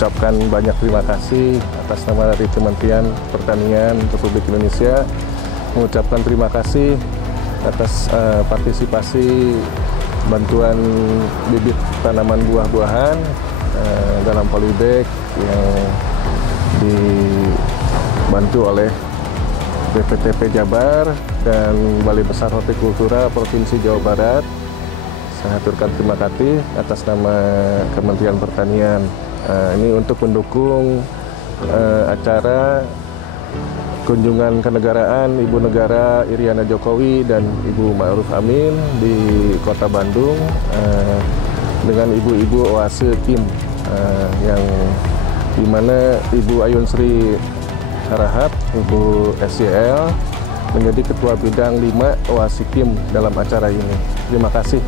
mengucapkan banyak terima kasih atas nama dari Kementerian Pertanian Republik Indonesia, mengucapkan terima kasih atas partisipasi bantuan bibit tanaman buah-buahan dalam polybag yang dibantu oleh BPTP Jabar dan Balai Besar Hortikultura Provinsi Jawa Barat. Saya aturkan terima kasih atas nama Kementerian Pertanian. Ini untuk mendukung acara kunjungan kenegaraan Ibu Negara Iriana Jokowi dan Ibu Ma'ruf Amin di Kota Bandung dengan ibu-ibu Oase Kim yang dimana Ibu Ayun Sri Harahap, Ibu SYL menjadi Ketua Bidang 5 Oase Kim dalam acara ini. Terima kasih.